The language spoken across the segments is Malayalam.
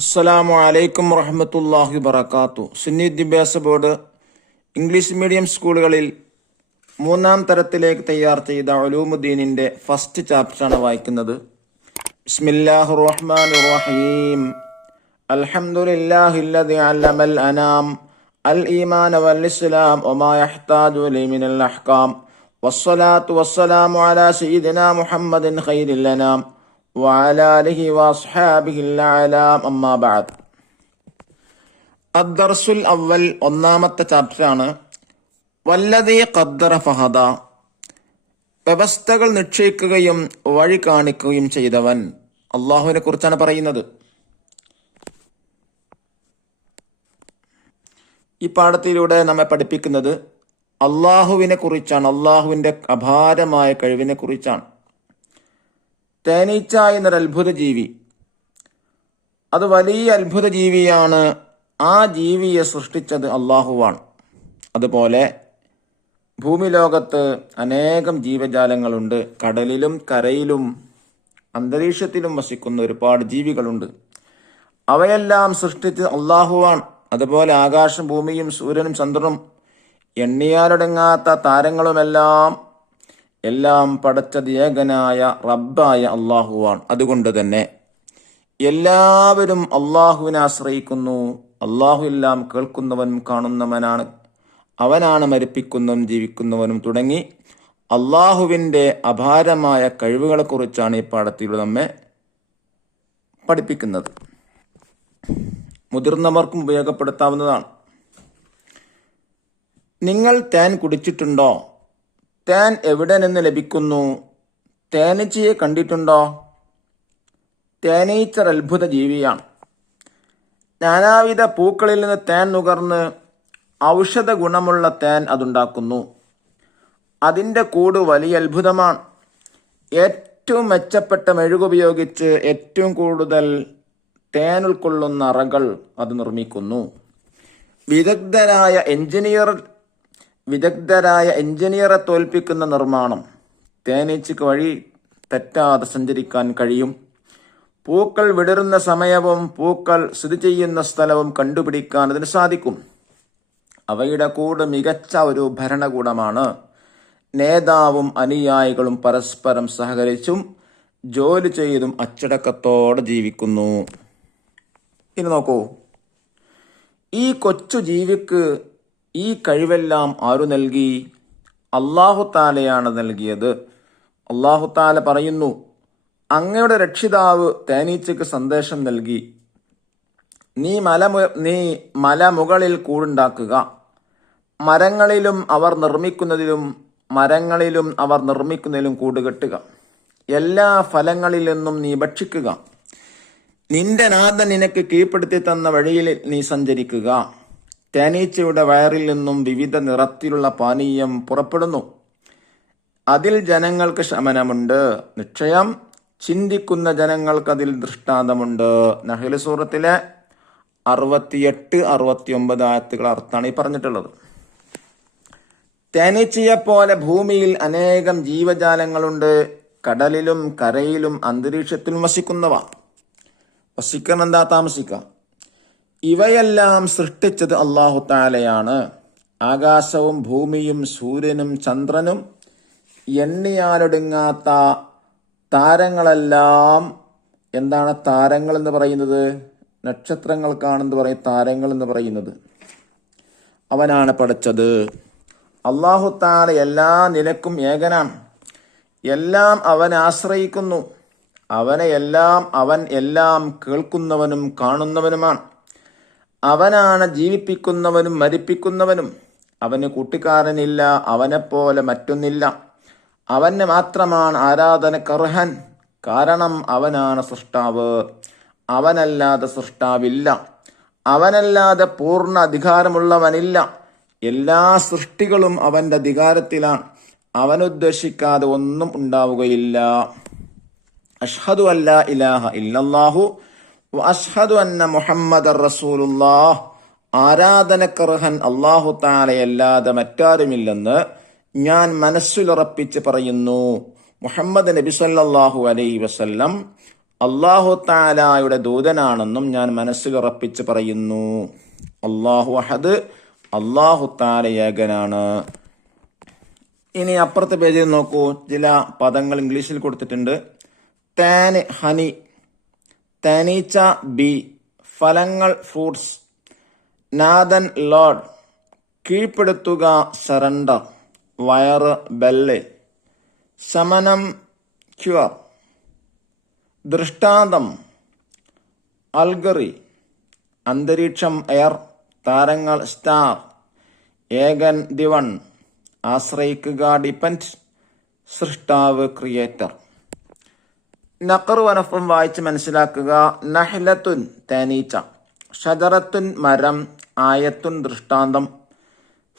അസ്സലാമു അലൈക്കും വറഹ്മത്തുള്ളാഹി വബറകാതുഹു. സുന്നി വിദ്യാഭ്യാസ ബോർഡ് ഇംഗ്ലീഷ് മീഡിയം സ്കൂളുകളിൽ 3-ാം തരത്തിലേക്ക് തയ്യാർ ചെയ്ത ഉലൂമുദ്ദീനിന്റെ ഫസ്റ്റ് ചാപ്റ്ററാണ് വായിക്കുന്നത്. ബിസ്മില്ലാഹിർ റഹ്മാനിർ റഹീം. അൽഹംദുലില്ലാഹില്ലദി അല്ലമൽ അനാം അൽ ഈമാന വൽ ഇസ്ലാം വമാ യഹ്താജു ഇലൈഹി മിനൽ അഹ്കാം വസ്സലാത്തു വസ്സലാമു അലാ സയ്യിദിനാ മുഹമ്മദിൻ ഖൈറിൽ അനാം വഅലാ ആലിഹി വഅസ്ഹാബിഹിൽ അഅലാം. അമ്മാ ബഅദ്. അദ്ദർസുൽ അവ്വൽ, ഒന്നാമത്തെ ചാപ്റ്ററാണ്. വല്ലദീ ഖദ്ദറ ഫഹദ, വ്യവസ്ഥകൾ നിശ്ചയിക്കുകയും വഴി കാണിക്കുകയും ചെയ്തവൻ. അള്ളാഹുവിനെ കുറിച്ചാണ് പറയുന്നത്. ഈ പാഠത്തിലൂടെ നമ്മെ പഠിപ്പിക്കുന്നത് അള്ളാഹുവിനെ കുറിച്ചാണ്, അള്ളാഹുവിന്റെ അപാരമായ കഴിവിനെ കുറിച്ചാണ്. തേനീച്ച എന്നൊരു അത്ഭുത ജീവി, അത് വലിയ അത്ഭുത ജീവിയാണ്. ആ ജീവിയെ സൃഷ്ടിച്ചത് അള്ളാഹുവാണ്. അതുപോലെ ഭൂമി ലോകത്ത് അനേകം ജീവജാലങ്ങളുണ്ട്. കടലിലും കരയിലും അന്തരീക്ഷത്തിലും വസിക്കുന്ന ഒരുപാട് ജീവികളുണ്ട്. അവയെല്ലാം സൃഷ്ടിച്ചത് അള്ളാഹുവാണ്. അതുപോലെ ആകാശം, ഭൂമിയും സൂര്യനും ചന്ദ്രനും എണ്ണിയാലൊടുങ്ങാത്ത താരങ്ങളുമെല്ലാം പടച്ചത് ഏകനായ റബ്ബായ അള്ളാഹുവാണ്. അതുകൊണ്ട് തന്നെ എല്ലാവരും അള്ളാഹുവിനെ ആശ്രയിക്കുന്നു. അള്ളാഹു എല്ലാം കേൾക്കുന്നവനും കാണുന്നവനാണ്. അവനാണ് മരിപ്പിക്കുന്നവനും ജീവിക്കുന്നവനും തുടങ്ങി അള്ളാഹുവിന്റെ അപാരമായ കഴിവുകളെ കുറിച്ചാണ് ഈ പാഠത്തിലൂടെ നമ്മെ പഠിപ്പിക്കുന്നത്. മുതിർന്നവർക്കും ഉപയോഗപ്പെടുത്താവുന്നതാണ്. നിങ്ങൾ തേൻ കുടിച്ചിട്ടുണ്ടോ? തേൻ എവിടെ നിന്ന് ലഭിക്കുന്നു? തേനീച്ചയെ കണ്ടിട്ടുണ്ടോ? തേനീച്ച അത്ഭുത ജീവിയാണ്. നാനാവിധ പൂക്കളിൽ നിന്ന് തേൻ നുകർന്ന് ഔഷധ ഗുണമുള്ള തേൻ അതുണ്ടാക്കുന്നു. അതിൻ്റെ കൂട് വലിയ അത്ഭുതമാണ്. ഏറ്റവും മെച്ചപ്പെട്ട മെഴുകുപയോഗിച്ച് ഏറ്റവും കൂടുതൽ തേൻ ഉൾക്കൊള്ളുന്ന അറകൾ അത് നിർമ്മിക്കുന്നു. വിദഗ്ധരായ എഞ്ചിനീയറെ തോൽപ്പിക്കുന്ന നിർമ്മാണം. തേനീച്ചയ്ക്ക് വഴി തെറ്റാതെ സഞ്ചരിക്കാൻ കഴിയും. പൂക്കൾ വിടരുന്ന സമയവും പൂക്കൾ സ്ഥിതി ചെയ്യുന്ന സ്ഥലവും കണ്ടുപിടിക്കാൻ അതിന് സാധിക്കും. അവയുടെ കൂട് മികച്ച ഒരു ഭരണകൂടമാണ്. നേതാവും അനുയായികളും പരസ്പരം സഹകരിച്ചും ജോലി ചെയ്തും അച്ചടക്കത്തോടെ ജീവിക്കുന്നു. ഇനി നോക്കൂ, ഈ കൊച്ചു ജീവിക്ക് ഈ കഴിവെല്ലാം ആരു നൽകി? അല്ലാഹു തആലയാണ് നൽകിയത്. അല്ലാഹു തആല പറയുന്നു, അങ്ങയുടെ രക്ഷിതാവ് തേനീച്ചയ്ക്ക് സന്ദേശം നൽകി, നീ മലമുകളിൽ കൂടുണ്ടാക്കുക, മരങ്ങളിലും അവർ നിർമ്മിക്കുന്നതിലും കൂടുകെട്ടുക, എല്ലാ ഫലങ്ങളിൽ നിന്നും നീ ഭക്ഷിക്കുക, നിന്റെ നാഥൻ നിനക്ക് കീഴ്പ്പെടുത്തി തന്ന വഴിയിൽ നീ സഞ്ചരിക്കുക. തേനീച്ചയുടെ വയറിൽ നിന്നും വിവിധ നിറത്തിലുള്ള പാനീയം പുറപ്പെടുന്നു. അതിൽ ജനങ്ങൾക്ക് ശമനമുണ്ട്. നിശ്ചയം ചിന്തിക്കുന്ന ജനങ്ങൾക്ക് അതിൽ ദൃഷ്ടാന്തമുണ്ട്. നഹ്ൽ സൂറത്തിലെ 68-69 ആയത്തുകൾ അർത്ഥമാണ് ഈ പറഞ്ഞിട്ടുള്ളത്. തേനീച്ചയെപ്പോലെ ഭൂമിയിൽ അനേകം ജീവജാലങ്ങളുണ്ട്. കടലിലും കരയിലും അന്തരീക്ഷത്തിലും വസിക്കുന്നവ. വസിക്കണം എന്താ? താമസിക്കാം. ഇവയെല്ലാം സൃഷ്ടിച്ചത് അല്ലാഹു തആലയാണ്. ആകാശവും ഭൂമിയും സൂര്യനും ചന്ദ്രനും എണ്ണിയാലൊടുങ്ങാത്ത താരങ്ങളെല്ലാം. എന്താണ് താരങ്ങൾ എന്ന് പറയുന്നത്? നക്ഷത്രങ്ങൾക്കാണെന്ന് പറയും താരങ്ങൾ എന്ന് പറയുന്നത്. അവനാണ് പഠിച്ചത്. അല്ലാഹു തആല എല്ലാ നിലക്കും ഏകനാണ്. എല്ലാം അവനെ ആശ്രയിക്കുന്നു. അവൻ എല്ലാം കേൾക്കുന്നവനും കാണുന്നവനുമാണ്. അവനാണ് ജീവിപ്പിക്കുന്നവനും മരിപ്പിക്കുന്നവനും. അവന് കൂട്ടുകാരനില്ല, അവനെപ്പോലെ മറ്റൊന്നില്ല. അവന് മാത്രമാണ് ആരാധനക്കർഹൻ. കാരണം അവനാണ് സൃഷ്ടാവ്. അവനല്ലാതെ സൃഷ്ടാവില്ല. അവനല്ലാതെ പൂർണ്ണ അധികാരമുള്ളവനില്ല. എല്ലാ സൃഷ്ടികളും അവന്റെ അധികാരത്തിലാണ്. അവനുദ്ദേശിക്കാതെ ഒന്നും ഉണ്ടാവുകയില്ല. അഷ്ഹദു അല്ലാ ഇലാഹ ഇല്ലല്ലാഹു അഷ്ഹദു അന്ന മുഹമ്മദർ റസൂലുള്ളാഹ്. ആരാധനക്കർഹൻ അല്ലാഹു തആലയല്ലാതെ മറ്റാരുമില്ലെന്ന് ഞാൻ മനസ്സിലുറപ്പിച്ച് പറയുന്നു. മുഹമ്മദ് നബി സല്ലല്ലാഹു അലൈഹി വസല്ലം അല്ലാഹു തആലയുടെ ദൂതനാണെന്നും ഞാൻ മനസ്സിലുറപ്പിച്ച് പറയുന്നു. അല്ലാഹു അഹദ്, അല്ലാഹു തആല ഏകനാണ്. ഇനി അപ്പുറത്തെ പേജിൽ നോക്കൂ, ചില പദങ്ങൾ ഇംഗ്ലീഷിൽ കൊടുത്തിട്ടുണ്ട്. തേന് ഹണി, തേനീച്ച ബി, ഫലങ്ങൾ ഫ്രൂട്ട്സ്, നാദൻ ലോഡ്, കീഴ്പ്പെടുത്തുക സറണ്ടർ, വയറ് ബെല്ല്, ശമനം ക്യൂർ, ദൃഷ്ടാന്തം അൽഗറി, അന്തരീക്ഷം എയർ, താരങ്ങൾ സ്റ്റാർ, ഏകൻ ദിവൺ, ആശ്രയിക്കുക ഡിപ്പെൻഡ്, സൃഷ്ടാവ് ക്രിയേറ്റർ. നഖർ വനഫും വായിച്ച് മനസ്സിലാക്കുക. നഹ്ലത്തുൻ തേനീച്ച, ഷജറത്തുൻ മരം, ആയത്തുൻ ദൃഷ്ടാന്തം,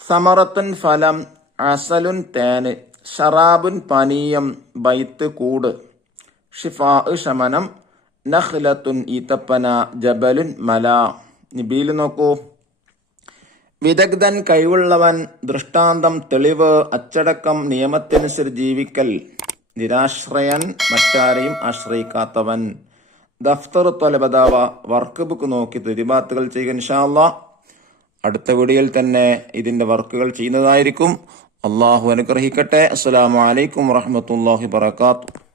സമറത്തുൻ ഫലം, അസലുൻ തേന്, ഷറാബുൻ പാനീയം, ബൈത്ത് കൂട്, ഷിഫാ ശമനം, നഖ്ലത്തുൻ ഈത്തപ്പന, ജബലുൻ മല. ബിയിൽ നോക്കൂ. വിദഗ്ധൻ കഴിവുള്ളവൻ, ദൃഷ്ടാന്തം തെളിവ്, അച്ചടക്കം നിയമത്തിനനുസരിച്ച് ജീവിക്കൽ, നിരാശ്രയൻ മറ്റാരെയും ആശ്രയിക്കാത്തവൻ. ദഫ്തർ ത്വലബദാവ, വർക്ക് ബുക്ക് നോക്കി തിരിബാത്തുകൾ ചെയ്യുക. ഇൻഷാ അല്ലാഹ് അടുത്ത വീഡിയോയിൽ തന്നെ ഇതിന്റെ വർക്കുകൾ ചെയ്യുന്നതായിരിക്കും. അള്ളാഹു അനുഗ്രഹിക്കട്ടെ. അസ്സലാമു അലൈക്കും വറഹ്മത്തുള്ളാഹി വബറകാതുഹു.